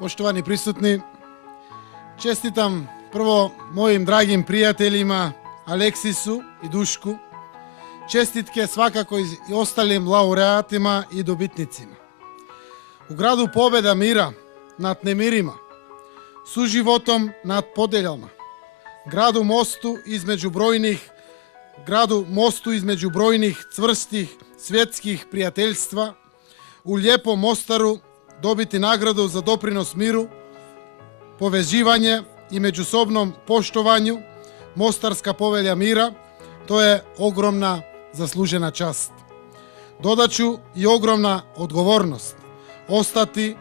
Poštovani prisutni, čestitam prvo mojim dragim prijateljima Aleksisu i Dušku, čestitke svakako i ostalim laureatima i dobitnicima. U gradu pobjeda mira nad nemirima, suživotom nad podeljama, gradu mostu između brojnih cvrstih svjetskih prijateljstva, u lijepom Mostaru dobiti nagradu za doprinos miru, povezivanje i međusobnom poštovanju, Mostarska povelja mira, to je ogromna zaslužena čast. Dodaću i ogromna odgovornost ostati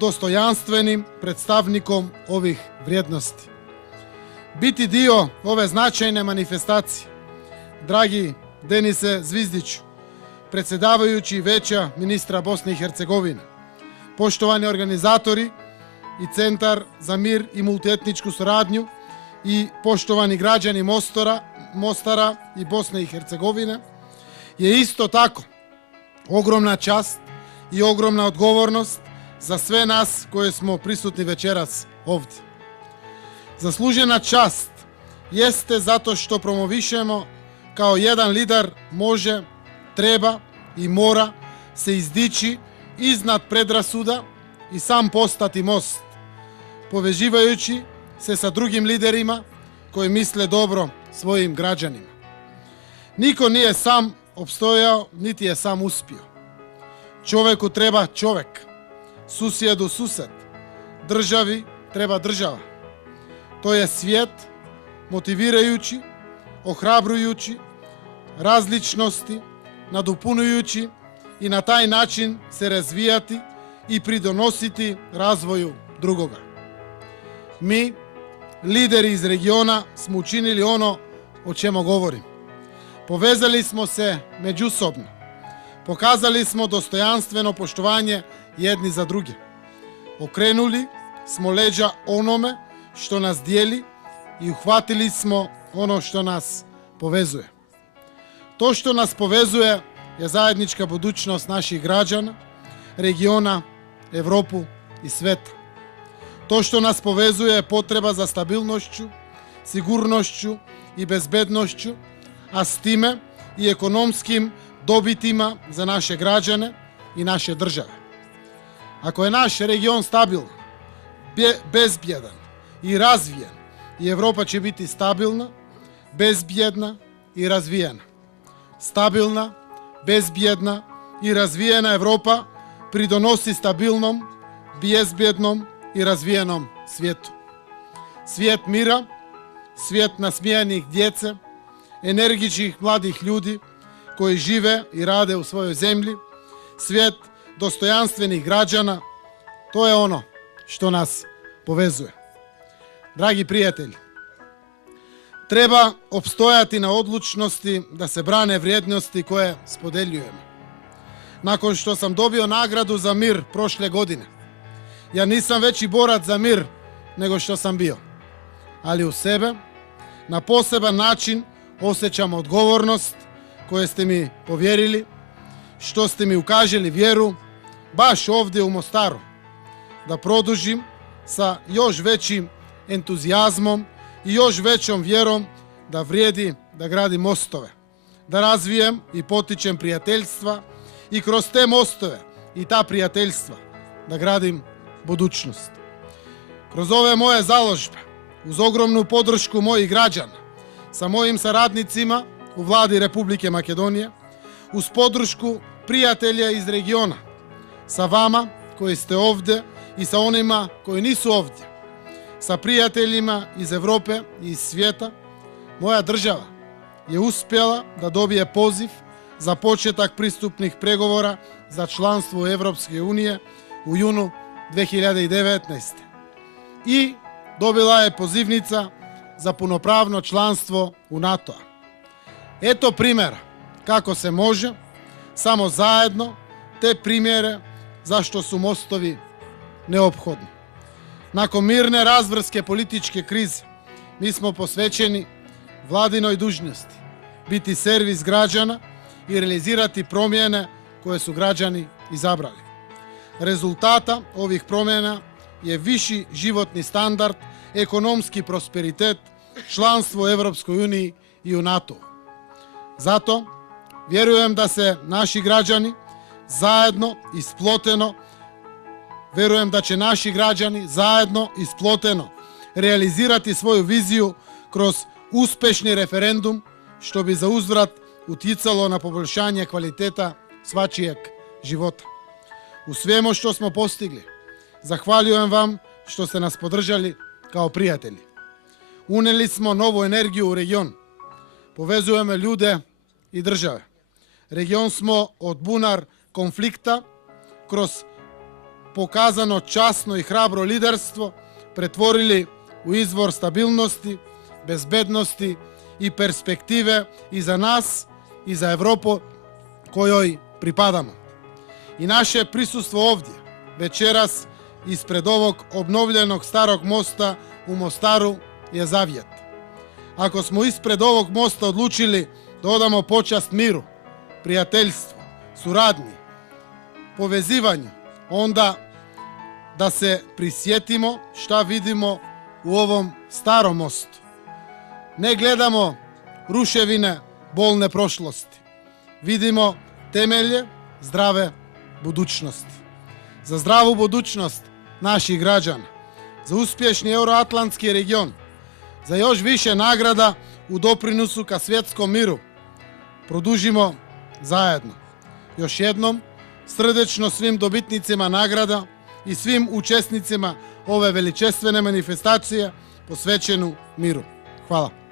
dostojanstvenim predstavnikom ovih vrijednosti. Biti dio ove značajne manifestacije, dragi Denise Zvizdiću, predsjedavajući Vijeća ministra Bosne i Hercegovine, poštovani organizatori i Centar za mir i multietničku suradnju i poštovani građani Mostara i Bosne i Hercegovine, je isto tako ogromna čast i ogromna odgovornost za sve nas koji smo prisutni večeras ovdje. Zaslužena čast jeste zato što promovišemo kao jedan lider može, treba i mora se izdići iznad predrasuda i sam postati most, povezivajući se sa drugim liderima koji misle dobro svojim građanima. Niko nije sam opstojao, niti je sam uspio. Čovjeku treba čovjek, susjedu sused, državi treba država. To je svijet motivirajući, ohrabrujući, različnosti, nadopunujući i na taj način se razvijati i pridonositi razvoju drugoga. Mi, lideri iz regiona, smo učinili ono o čemu govorim. Povezali smo se međusobno. Pokazali smo dostojanstveno poštovanje jedni za druge. Okrenuli smo leđa onome što nas dijeli i uhvatili smo ono što nas povezuje. To što nas povezuje je zajednička budućnost naših građana, regiona, Europu i sveta. To što nas povezuje je potreba za stabilnošću, sigurnošću i bezbednošću, a s time i ekonomskim dobitima za naše građane i naše države. Ako je naš region stabilan, bezbjedan i razvijen, i Europa će biti stabilna, bezbjedna i razvijena. Stabilna, bezbjedna i razvijena Europa pridonosi stabilnom, bezbjednom i razvijenom svijetu. Svijet mira, svijet nasmijanih djece, energičnih mladih ljudi koji žive i rade u svojoj zemlji, svijet dostojanstvenih građana, to je ono što nas povezuje. Dragi prijatelji, treba opstojati na odlučnosti da se brane vrijednosti koje spodeljujemo. Nakon što sam dobio nagradu za mir prošle godine, ja nisam veći borac za mir nego što sam bio. Ali u sebe, na poseban način, osjećam odgovornost koju ste mi povjerili, što ste mi ukažili vjeru, baš ovdje u Mostaru, da produžim sa još većim entuzijazmom i još većom vjerom da vrijedi da gradim mostove, da razvijem i potičem prijateljstva i kroz te mostove i ta prijateljstva da gradim budućnost. Kroz ove moje založbe, uz ogromnu podršku mojih građana, sa mojim saradnicima u Vladi Republike Makedonije, uz podršku prijatelja iz regiona, sa vama koji ste ovdje i sa onima koji nisu ovdje, sa prijateljima iz Europe i iz svijeta, moja država je uspjela da dobije poziv za početak pristupnih pregovora za članstvo u Europske unije u junu 2019. I dobila je pozivnica za punopravno članstvo u NATO-a. Eto primjera kako se može, samo zajedno, te primjere zašto su mostovi neophodni. Nakon mirne razvrske političke krize, mi smo posvećeni vladinoj dužnosti, biti servis građana i realizirati promjene koje su građani izabrali. Rezultata ovih promjena je viši životni standard, ekonomski prosperitet, članstvo u Evropskoj uniji i u NATO. Zato vjerujem da se naši građani zajedno isploteno, verujem da će naši građani zajedno isploteno realizirati svoju viziju kroz uspešni referendum, što bi za uzvrat uticalo na poboljšanje kvaliteta svačijeg života. U svemu što smo postigli, zahvaljujem vam što ste nas podržali kao prijatelji. Uneli smo novu energiju u region, povezujemo ljude i države. Region smo od bunar konflikta kroz pokazano časno i hrabro liderstvo pretvorili u izvor stabilnosti, bezbednosti i perspektive i za nas i za Evropu kojoj pripadamo. I naše prisustvo ovdje večeras ispred ovog obnovljenog starog mosta u Mostaru je zavjet. Ako smo ispred ovog mosta odlučili da odamo počast miru, prijateljstvu, suradnji, povezivanju, onda da se prisjetimo šta vidimo u ovom starom mostu. Ne gledamo ruševine bolne prošlosti. Vidimo temelje zdrave budućnosti. Za zdravu budućnost naših građana, za uspješni euroatlantski region, za još više nagrada u doprinosu ka svjetskom miru, produžimo zajedno. Još jednom, srdečno svim dobitnicima nagrada i svim učesnicima ove veličestvene manifestacije posvećenu miru. Hvala.